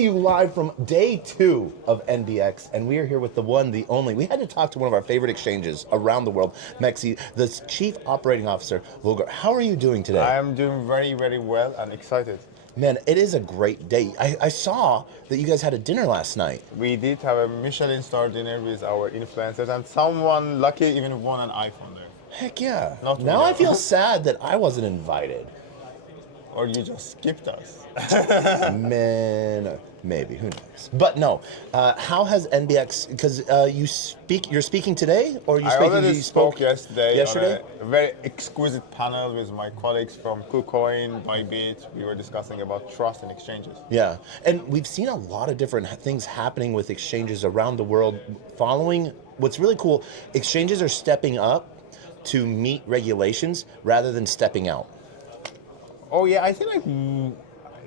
to you live from day 2 of NBX, and we are here with the one, the only. We had to talk to one of our favorite exchanges around the world, MEXC, the Chief Operating Officer, Vugar. How are you doing today? I am doing very, very well and excited. Man, it is a great day. I saw that you guys had a dinner last night. We did have a Michelin star dinner with our influencers, and someone lucky even won an iPhone there. Heck yeah. Not Now really. I feel sad that I wasn't invited. Or you just skipped us. Man, maybe, who knows? But no, how has NBX? Because you're speaking today, or I already spoke yesterday on a very exquisite panel with my colleagues from KuCoin, Bybit. We were discussing about trust in exchanges. Yeah, and we've seen a lot of different things happening with exchanges around the world. Following, what's really cool, exchanges are stepping up to meet regulations rather than stepping out. Oh yeah, I think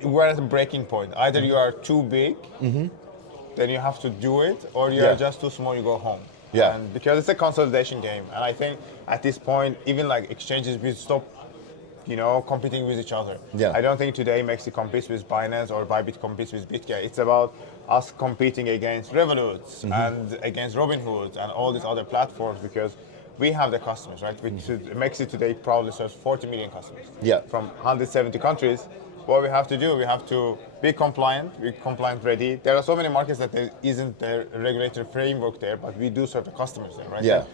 we're at a breaking point. Either you are too big, then you have to do it, or you are just too small, you go home. Yeah. And because it's a consolidation game, and I think at this point, even like exchanges will stop, competing with each other. Yeah. I don't think today MEXC competes with Binance or Bybit competes with BitGet. It's about us competing against Revolut and against Robinhood and all these other platforms because we have the customers, right? MEXC today probably serves 40 million customers from 170 countries. What we have to do, we have to be compliant, ready. There are so many markets that there isn't a regulatory framework there, but we do serve the customers there, right? Yeah.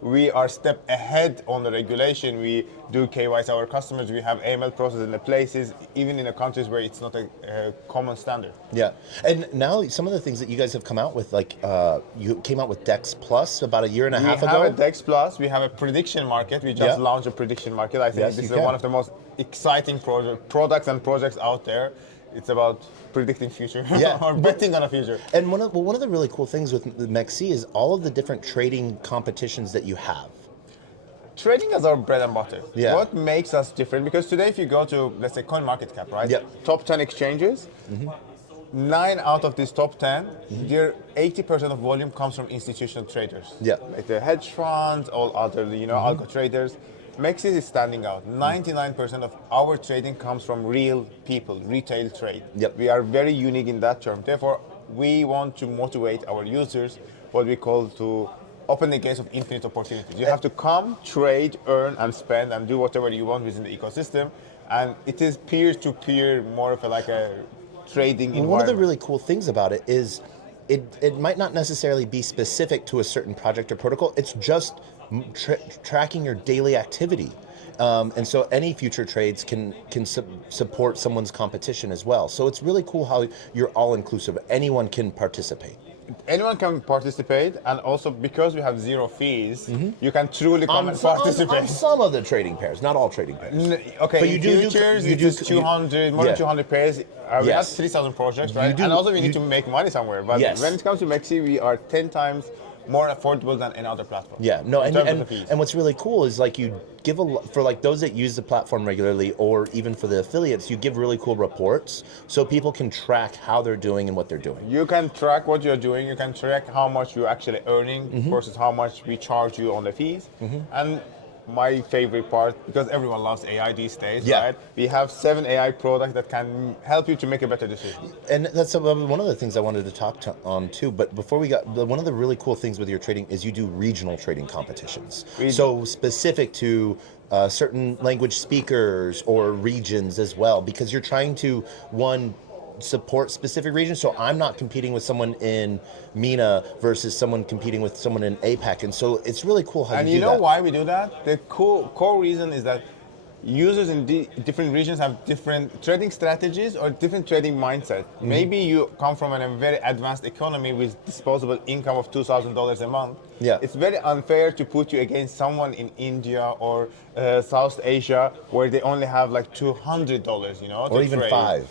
We are step ahead on the regulation. We do KYC our customers. We have AML process in the places, even in the countries where it's not a common standard. Yeah, and now some of the things that you guys have come out with, like you came out with DEX Plus about a year and a half ago. We have a DEX Plus. We have a prediction market. We just launched a prediction market. I think this is one of the most exciting products and projects out there. It's about predicting future or betting on a future. And one of the really cool things with MEXC is all of the different trading competitions that you have. Trading is our bread and butter. Yeah. What makes us different? Because today, if you go to, let's say, CoinMarketCap, right? Top 10 exchanges, 9 out of these top 10, their 80% of volume comes from institutional traders. Like the hedge funds, all other, algo traders. MEXC is standing out. 99% of our trading comes from real people, retail trade. We are very unique in that term. Therefore, we want to motivate our users, what we call to open the gates of infinite opportunities. You have to come, trade, earn, and spend, and do whatever you want within the ecosystem. And it is peer-to-peer, more of a trading environment. One of the really cool things about it is it might not necessarily be specific to a certain project or protocol. It's just tracking your daily activity. And so any future trades can support someone's competition as well. So it's really cool how you're all-inclusive. Anyone can participate. Anyone can participate, and also because we have zero fees, you can truly come and participate. On some of the trading pairs, not all trading pairs. Okay, but you do futures, you do 200, more than 200 pairs. We have 3,000 projects, right? And also we need to make money somewhere. But when it comes to MEXC, we are 10 times more affordable than any other platform. And what's really cool is like you give for like those that use the platform regularly, or even for the affiliates, you give really cool reports so people can track how they're doing and what they're doing. You can track what you're doing. You can track how much you're actually earning versus how much we charge you on the fees. And my favorite part, because everyone loves AI these days, right? We have 7 AI products that can help you to make a better decision. And that's one of the things I wanted to talk on too. But before we got, one of the really cool things with your trading is you do regional trading competitions. So specific to certain language speakers or regions as well, because you're trying to, support specific regions. So I'm not competing with someone in MENA versus someone competing with someone in APAC. And so it's really cool how you do that. And you know why we do that? The core reason is that users in different regions have different trading strategies or different trading mindset. Maybe you come from a very advanced economy with disposable income of $2,000 a month. It's very unfair to put you against someone in India or South Asia where they only have like $200, or even trade. $5.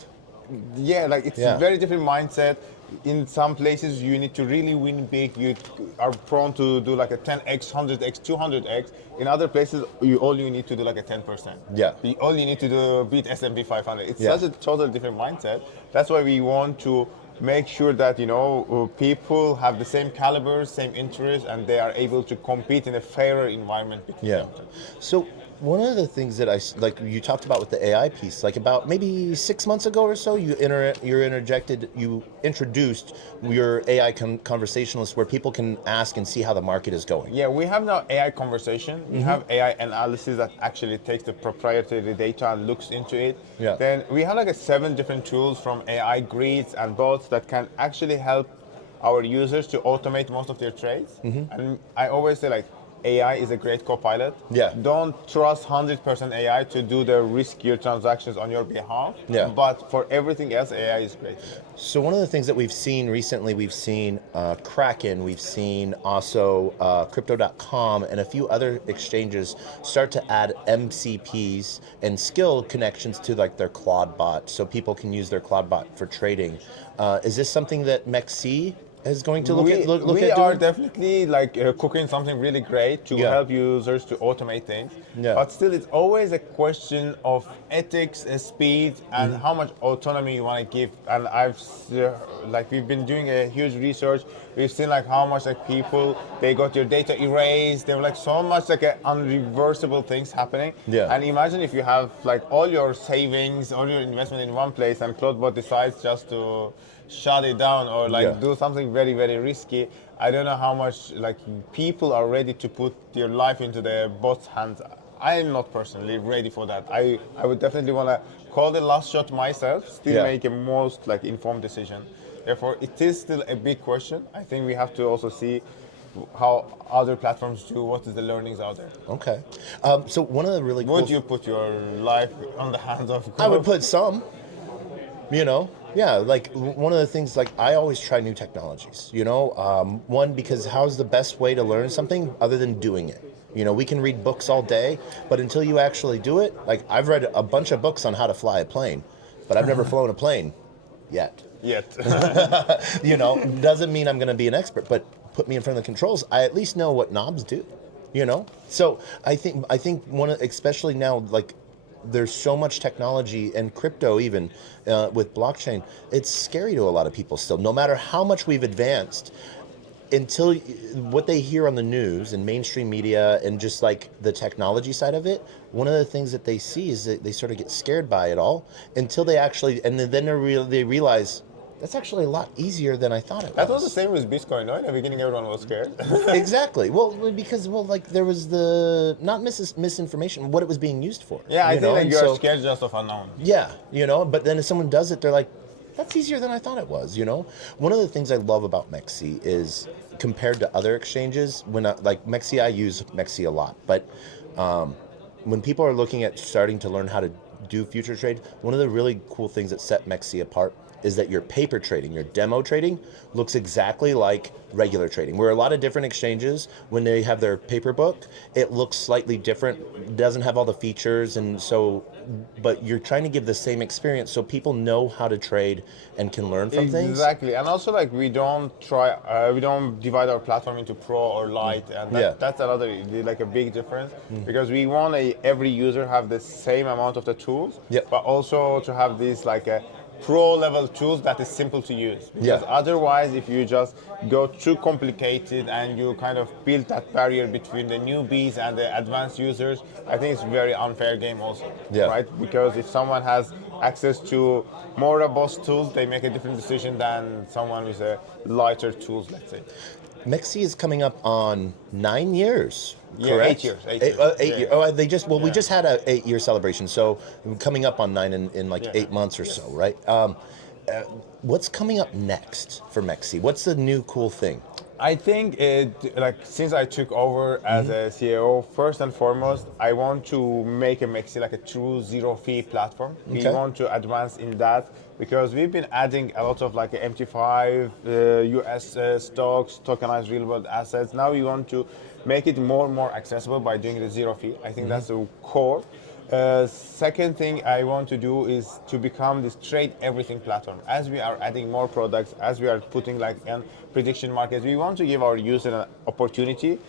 It's a very different mindset. In some places, you need to really win big. You are prone to do like a 10x, 100x, 200x. In other places, all you need to do like a 10%. All you need to do beat S&P 500. It's such a totally different mindset. That's why we want to make sure that people have the same caliber, same interests, and they are able to compete in a fairer environment between them. So one of the things that like you talked about with the AI piece, like about maybe 6 months ago or so, you introduced your AI conversationalist where people can ask and see how the market is going. Yeah, we have now AI conversation. We have AI analysis that actually takes the proprietary data and looks into it. Yeah. Then we have like 7 different tools from AI grids and bots that can actually help our users to automate most of their trades. And I always say like AI is a great co-pilot. Yeah. Don't trust 100% AI to do the riskier transactions on your behalf. Yeah. But for everything else, AI is great. So one of the things that we've seen recently, we've seen Kraken, we've seen also Crypto.com and a few other exchanges start to add MCPs and skill connections to like their Claude bot, so people can use their Claude bot for trading. Is this something that MEXC is going to look at we are definitely like cooking something really great to Yeah. help users to automate things. Yeah. But still, it's always a question of ethics, speed, and how much autonomy you want to give. And we've been doing a huge research. We've seen like how much like people they got your data erased. There were like so much like unreversible things happening. Yeah. And imagine if you have like all your savings, all your investment in one place, and Cloudbot decides just to shut it down or like Yeah. do something very, very risky. I don't know how much like people are ready to put their life into the bot's hands. I am not personally ready for that. I would definitely want to call the last shot myself, still Yeah. make a most like informed decision. Therefore, it is still a big question. I think we have to also see how other platforms do, what is the learnings out there. Okay. So one of the really Would cool you put your life on the hands of I would put some, yeah, like one of the things, like I always try new technologies, one, because how's the best way to learn something other than doing it? We can read books all day, but until you actually do it, like I've read a bunch of books on how to fly a plane, but I've never flown a plane yet. Doesn't mean I'm going to be an expert, but put me in front of the controls, I at least know what knobs do, So I think especially now, like there's so much technology and crypto even with blockchain, it's scary to a lot of people still, no matter how much we've advanced, until what they hear on the news and mainstream media and just like the technology side of it, one of the things that they see is that they sort of get scared by it all until they actually, and then they realize that's actually a lot easier than I thought it was. That was the same with Bitcoin, no? In the beginning, everyone was scared. Exactly. Well, because like there was the not misinformation, what it was being used for. Yeah, I think like you're scared just of unknown. Yeah, but then if someone does it, they're like, that's easier than I thought it was. One of the things I love about MEXC is compared to other exchanges. When like MEXC, I use MEXC a lot, but when people are looking at starting to learn how to do future trade, one of the really cool things that set MEXC apart is that your paper trading, your demo trading, looks exactly like regular trading. Where a lot of different exchanges, when they have their paper book, it looks slightly different, doesn't have all the features, but you're trying to give the same experience so people know how to trade and can learn from things. Exactly, and also like we don't divide our platform into pro or light, and that's another like a big difference because we want every user have the same amount of the tools, but also to have these like a pro level tools that is simple to use, because otherwise if you just go too complicated and you kind of build that barrier between the newbies and the advanced users, I think it's a very unfair game also, right? Because if someone has access to more robust tools, they make a different decision than someone with a lighter tools, let's say. MEXC is coming up on 9 years. Yeah, correct? 8 years. 8 years. Oh, we just had a 8-year celebration, so coming up on 9 in like 8 months or so, right? What's coming up next for MEXC? What's the new cool thing? I think since I took over as a CEO, first and foremost, I want to make a MEXC like a true zero fee platform. We want to advance in that because we've been adding a lot of like MT5, US stocks, tokenized real world assets. Now we want to make it more and more accessible by doing the zero fee. I think that's the core. Second thing I want to do is to become this trade everything platform. As we are adding more products, as we are putting like in prediction markets, we want to give our user an opportunity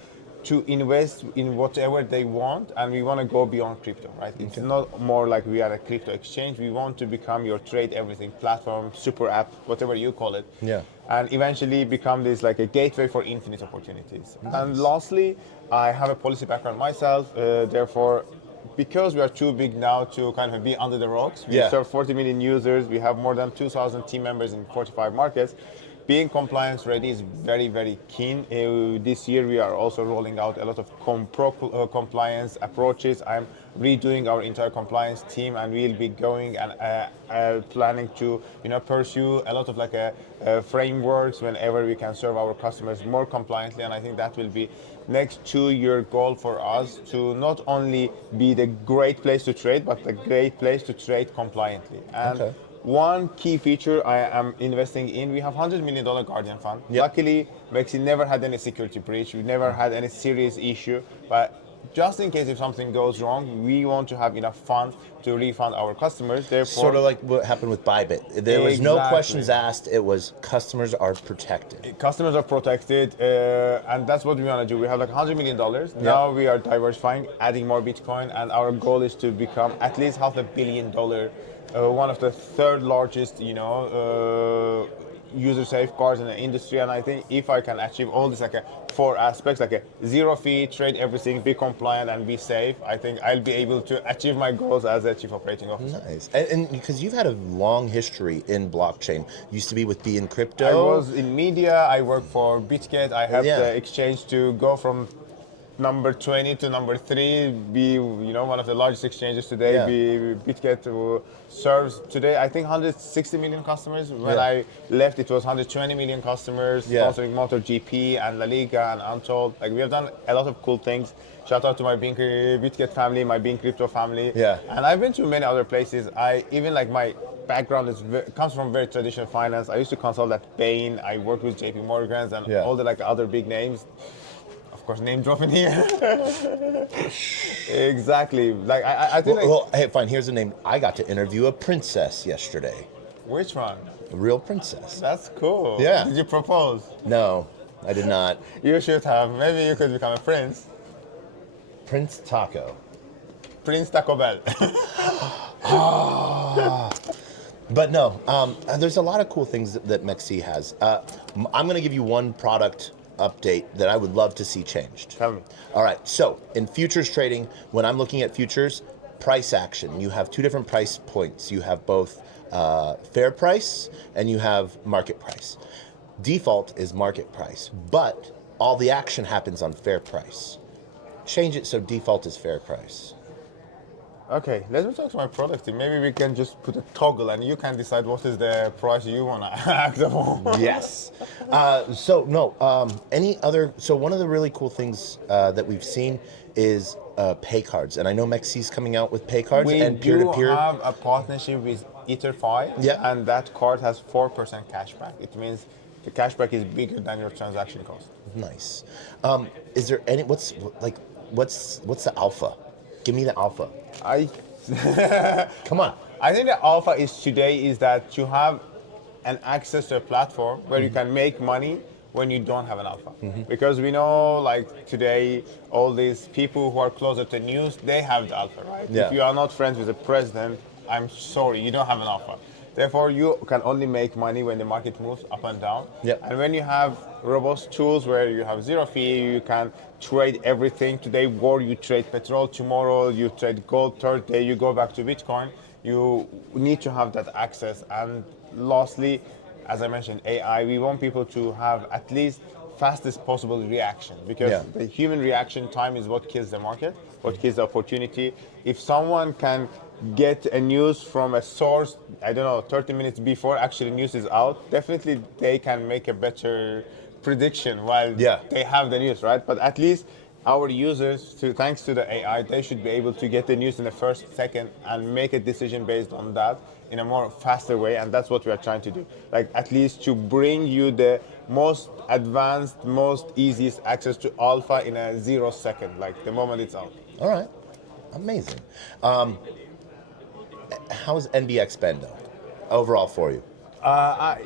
to invest in whatever they want, and we want to go beyond crypto, right? It's not more like we are a crypto exchange. We want to become your trade everything platform, super app, whatever you call it. And eventually become this like a gateway for infinite opportunities. Nice. And lastly, I have a policy background myself, therefore because we are too big now to kind of be under the rocks. We serve 40 million users. We have more than 2,000 team members in 45 markets. Being compliance ready is very, very keen. This year we are also rolling out a lot of compliance approaches. I'm redoing our entire compliance team, and we'll be going and planning to pursue a lot of frameworks whenever we can serve our customers more compliantly. And I think that will be next 2-year goal for us, to not only be the great place to trade, but the great place to trade compliantly. And one key feature I am investing in, we have $100 million Guardian Fund. Luckily, MEXC never had any security breach. We never had any serious issue. But just in case if something goes wrong, we want to have enough funds to refund our customers. Therefore, sort of like what happened with Bybit. There was no questions asked. It was customers are protected. Customers are protected, and that's what we want to do. We have like $100 million. Now we are diversifying, adding more Bitcoin, and our goal is to become at least $500 million. One of the third largest, user safeguards in the industry. And I think if I can achieve all these 4 aspects, like a zero fee, trade everything, be compliant, and be safe, I think I'll be able to achieve my goals as a chief operating officer. Nice. And because you've had a long history in blockchain, used to be with Be in Crypto. I was in media. I worked for BitGet. I helped the exchange to go from number 20 to number 3, be one of the largest exchanges today. BitGet serves today I think 160 million customers. When I left, it was 120 million customers, sponsoring MotoGP and La Liga and Untold. Like, we have done a lot of cool things. Shout out to my BitGet family, my Being Crypto family. And I've been to many other places. My background comes from very traditional finance. I used to consult at Bain. I worked with JP Morgans and all the other big names. Of course, name dropping here. Exactly. I think. Well, hey, fine. Here's a name. I got to interview a princess yesterday. Which one? A real princess. That's cool. Yeah. Did you propose? No, I did not. You should have. Maybe you could become a prince. Prince Taco. Prince Taco Bell. But no, there's a lot of cool things that MEXC has. I'm going to give you one product update that I would love to see changed. Tell me. All right, so in futures trading, when I'm looking at futures, price action, you have 2 different price points. You have both fair price and you have market price. Default is market price, but all the action happens on fair price. Change it so default is fair price. Okay, let me talk to my product team. Maybe we can just put a toggle and you can decide what is the price you want to act upon. Yes. So one of the really cool things that we've seen is pay cards. And I know MEXC's coming out with pay cards and peer-to-peer. We do have a partnership with EtherFi, and that card has 4% cashback. It means the cashback is bigger than your transaction cost. Nice. Is there any, what's the alpha? Give me the alpha. Come on. I think the alpha is that you have an access to a platform where you can make money when you don't have an alpha. Because we know, today, all these people who are closer to news, they have the alpha, right? If you are not friends with the president, I'm sorry, you don't have an alpha. Therefore, you can only make money when the market moves up and down. And when you have robust tools where you have zero fee, you can trade everything. Today, you trade petrol. Tomorrow, you trade gold. Third day, you go back to Bitcoin. You need to have that access. And lastly, as I mentioned, AI, we want people to have at least fastest possible reaction, because the human reaction time is what kills the market, what kills the opportunity. If someone can get a news from a source, 30 minutes before actually news is out, definitely they can make a better prediction while they have the news, right? But at least our users, thanks to the AI, they should be able to get the news in the first second and make a decision based on that in a more faster way, and that's what we are trying to do. At least to bring you the most advanced, most easiest access to alpha in a 0 second, the moment it's out. All right, amazing. How's NBX been though, overall for you?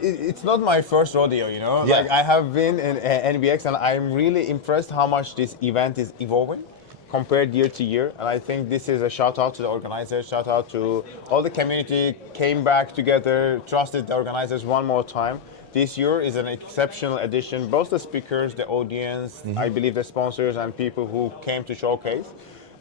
It's not my first rodeo, I have been in NBX and I'm really impressed how much this event is evolving compared year to year. And I think this is a shout out to the organizers, shout out to all the community, came back together, trusted the organizers one more time. This year is an exceptional edition, both the speakers, the audience, I believe the sponsors and people who came to showcase.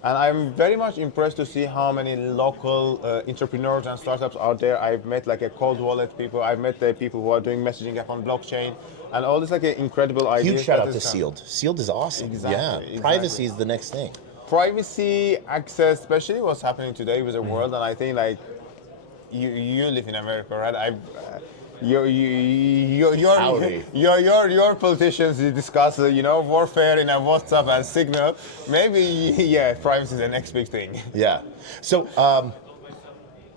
And I'm very much impressed to see how many local entrepreneurs and startups out there. I've met like a cold wallet people. I've met the people who are doing messaging app on blockchain, and all this like incredible ideas. Huge shout out to Sealed. Sealed is awesome. Exactly. Privacy is the next thing. Privacy, access, especially what's happening today with the world, and I think like you live in America, right? Your politicians discuss warfare in a WhatsApp and Signal. Maybe privacy is the next big thing. Yeah. So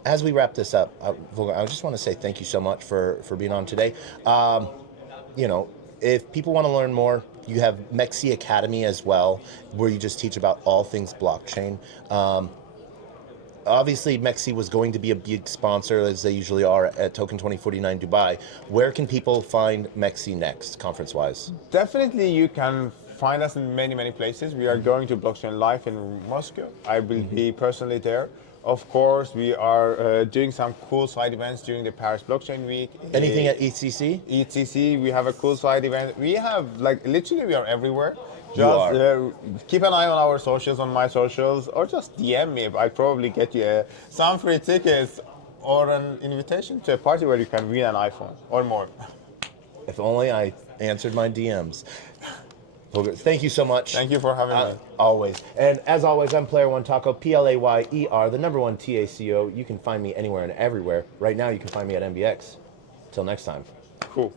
as we wrap this up, Vugar, I just want to say thank you so much for being on today. If people want to learn more, you have MEXC Academy as well, where you just teach about all things blockchain. Obviously, MEXC was going to be a big sponsor, as they usually are, at Token 2049 Dubai. Where can people find MEXC next, conference-wise? Definitely, you can find us in many, many places. We are going to Blockchain Live in Moscow. I will be personally there. Of course, we are doing some cool side events during the Paris Blockchain Week. Anything at ECC? ECC, we have a cool side event. We have, literally, we are everywhere. Just keep an eye on our socials, on my socials, or just DM me. I probably get you some free tickets or an invitation to a party where you can win an iPhone or more. If only I answered my DMs. Thank you so much. Thank you for having me. Always. And as always, I'm Player One Taco, PLAYER, the #1 TACO. You can find me anywhere and everywhere. Right now, you can find me at MBX. Till next time. Cool.